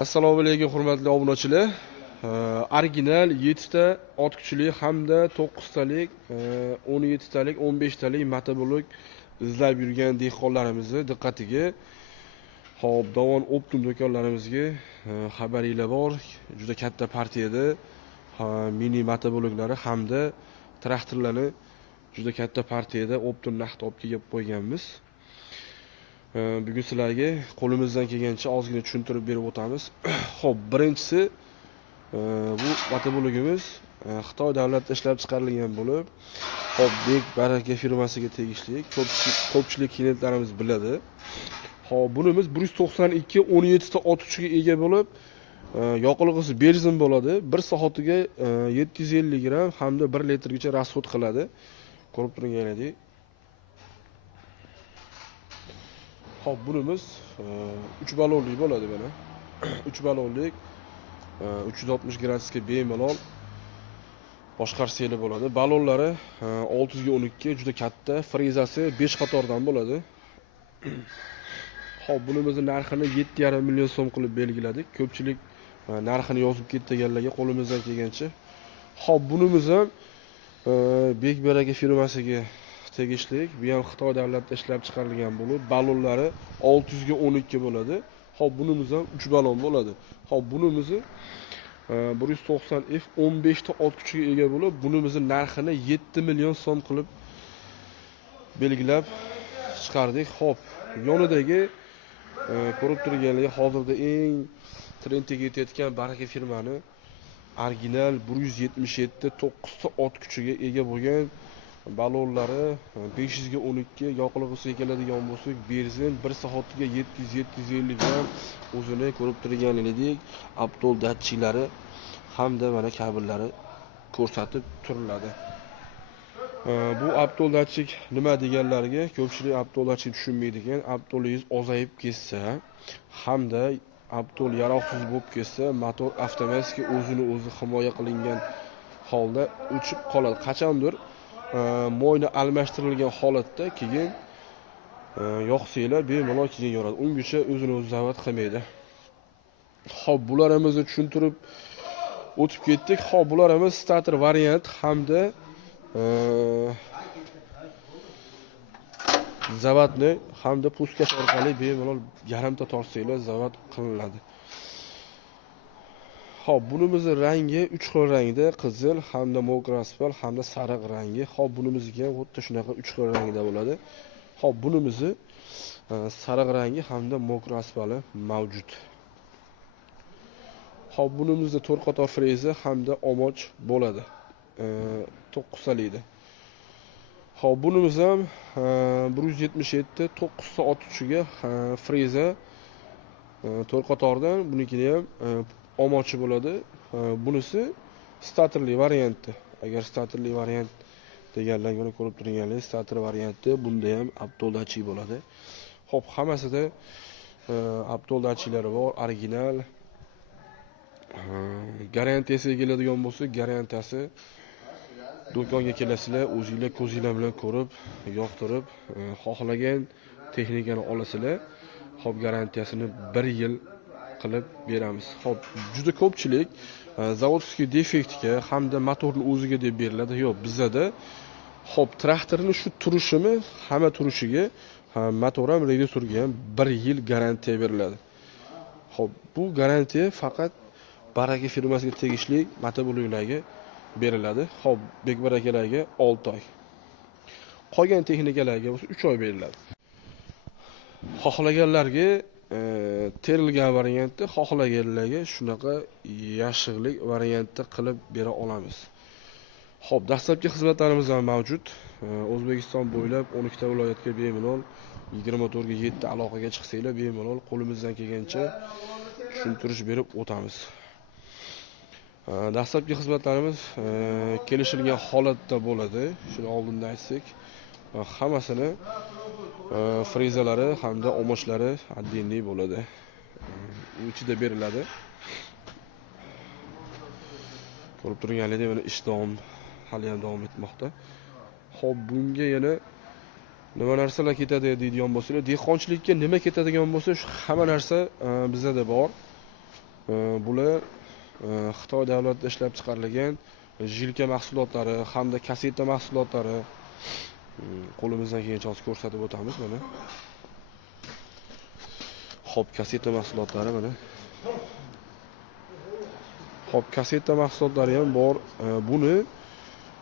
Assalomu alaykum hurmatli obunachilar. Original 7 ta ot kuchli hamda 9 talik, 17 talik, 15 talik motoblok izlab yurgan dehqonlarimizni diqqatiga, hop, Dovon Optum do'konlarimizga xabaringlar bor. Juda katta partiyada mini motobloklari hamda traktorlarni juda katta partiyada Optum naqd olib kelib qo'yganmiz. Bugun sizlarga qo'limizdan kelgancha ozgina tushuntirib berib o'tamiz. Xo'p, birinchisi bu motoblogimiz Xitoy davlatida ishlab chiqarilgan bo'lib, Xo'p, Bek Baraka firmasiga tegishli. Ko'pchilik klientlarimiz biladi. Xo'p, bunimiz 192 17 ta ot kuchiga ega bo'lib, yoqilg'isi benzin bo'ladi. 1 soatiga 750 gram hamda 1 litrgacha rasxod qiladi. Ko'rib turganingizdek. Hop, bunimiz 3 ballonlik bo'ladi mana. 3 ballonlik 360 gradusga bemalol boshqarsangiz bo'ladi. Ballonlari 612 juda katta, frezasi 5 qatordan bo'ladi. Hop, bunimizning narxini 7,5 million so'm qilib belgiladik. Ko'pchilik narxini yozib ketganlarga qo'limizdan kelgancha. Hop, bunimiz ham Bek Baraka firmasiga tegishli. Bu ham Xitoy davlatida ishlab chiqarilgan bo'lib, ballonlari 612 bo'ladi. Hop, bunimiz ham 3 ballon bo'ladi. Hop, bunimiz 190F 15 ta ot kuchiga ega bo'lib, bunimizning narxini 7 million so'm qilib belgilab chiqardik. Hop, yonidagi ko'rib turganlar hozirda eng trendga ketayotgan Baraka firmani original 177 9 ta ot kuchiga ega bo'lgan ballonlari 512 yoqilg'isiga keladigan bo'lsak, benzin 1 soatiga 700-750 gram o'zini ko'rib turganingizdek Aptol datchiklari hamda mana kabellari ko'rsatib turiladi. Bu Aptol datchik nima deganlarga ko'pchilik Aptol datchik tushunmaydi ekan. Aptolingiz ozayib ketsa hamda Aptol yaroqsiz bo'lib ketsa, motor avtomatik o'zini o'zi himoya qilingan holda o'chib qoladi. Qachondir moyni almashtirilgan holatda keyin yoqsanglar bemalol keyin yoradi. Ungacha o'zini o'zi zavat qilmaydi. Xo'p, bularimizni tushuntirib o'tib ketdik. Xo'p, bularimiz starter variant hamda zavatni hamda puskash orqali bemalol yarimta tortsanglar zavat qilinadi. Hop, bunimizning rangi 3 xil rangda, qizil hamda mokr asfalt hamda sariq rangi. Hop, bunimizga xuddi shunaqa 3 xil rangda bo'ladi. Hop, bunimizni sariq rangi hamda mokr asfalti mavjud. Hop, bunimizda 4 qator freza hamda omoch bo'ladi. 9 talikda. Hop, bunimiz ham 177 9 ta ot kuchiga freza 4 qatordan, bunikini ham omochi bo'ladi. Bunisi starterli varianti. Agar starterli variant deganlarni ko'rib turganingiz, starter varianti bunda ham Aptol datchik bo'ladi. Xo'p, hammasida Aptol datchiklari bor, original. Garantiyasiga keladigan bo'lsa, garantiyasi do'konga kelasizlar, o'zingizlar ko'zinglar bilan ko'rib, yoqtirib, xohlagan texnikani olasizlar. Xo'p, garantiyasini 1 yil qilib beramiz. Xo'p, juda ko'pchilik zavodskiy defektga hamda motorning o'ziga deb beriladi. Yo'q, bizda xo'p, traktorning shu turishimi, hamma turishiga, motor ham, radiatorga ham 1 yil garantiya beriladi. Xo'p, bu garantiya faqat Baraka firmasiga tegishli motobloklarga beriladi. Xo'p, Bek Barakalarga 6 oy. Qolgan texnikalarga bo'lsa 3 oy beriladi. Xohlaganlarga terilgan variantda, xohlaganlarga shunaqa yashiqlik variantda qilib bera olamiz. Xo'p, dastlabki xizmatlarimiz ham mavjud. O'zbekiston bo'ylab 12 ta viloyatga bemalol 24 ga 7 aloqaga chiqsanglar, bemalol qo'limizdan kelgancha tushuntirish berib o'tamiz. Dastlabki xizmatlarimiz kelishilgan holatda bo'ladi. Shuni oldinda aytsak, hammasini frezalari hamda omochlari addinli bo'ladi. Ichida beriladi. Ko'rib turganingizdek, mana ish hali ham davom etmoqda. Xo'p, bunga yana nima narsalar ketadi deydigan bo'lsalar, dehqonchilikka nima ketadigan bo'lsa, shu hamma narsa bizda bor. Bular Xitoy davlatida ishlab chiqarilgan jilka mahsulotlari hamda kaseta mahsulotlari. Qo'limizdan kelgancha hozir ko'rsatib o'tamiz mana. Xo'p, kaseta mahsulotlari mana. Xo'p, kaseta mahsulotlari ham bor. Buni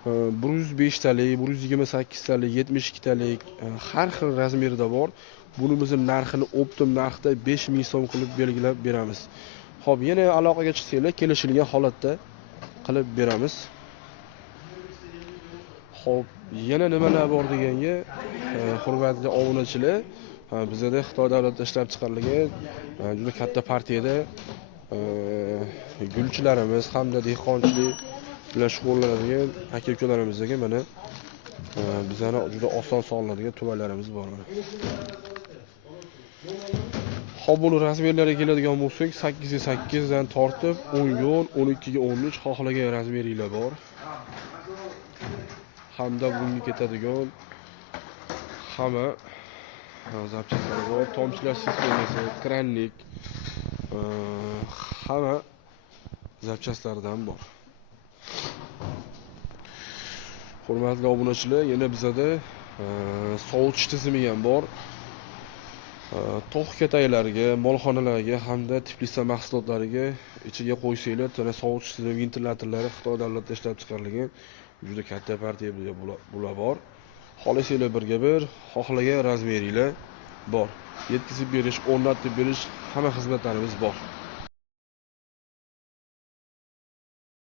105 talik, 128 talik, 72 talik har xil razmerda bor. Bunimizning narxini optim narxda 5000 so'm qilib belgilab beramiz. Xo'p, yana aloqaga chiqsanglar, kelishilgan holatda qilib beramiz. Xo'p, yana nimalar bor deganga, hurmatli obunachilar, bizda Xitoy davlatida ishlab chiqarilgan juda katta partiyada gulchilarimiz hamda dehqonchilik bilan shug'ullanadigan aka-ukalarimizga mana bizani juda oson sog'iladigan tuvallarimiz bor mana. Xo'p, buni razmerlariga keladigan bo'lsak, 8 ga 8 dan tortib 10 ga 10, 12 ga 13 xohlagan razmerlar bor. Hamda bunga ketadigan hamma zapchastlar bor, tomchilash sistemasi, kranlik, hamma zapchastlaridan bor. Hurmatli obunachilar, yana bizda sovutish tizimi ham bor. Tog' kataylariga, molxonalarga hamda Tifliston mahsulotlariga ichiga qo'ysanglar, yana sovutish tizimi, ventilyatorlari Xitoy davlatida ishlab chiqarilgan juda katta partiya bular bor. Xohlasanglar birga bir, xohlagan razmeringlar bor. Yetkazib berish, o'rnatib berish hamma xizmatlarimiz bor.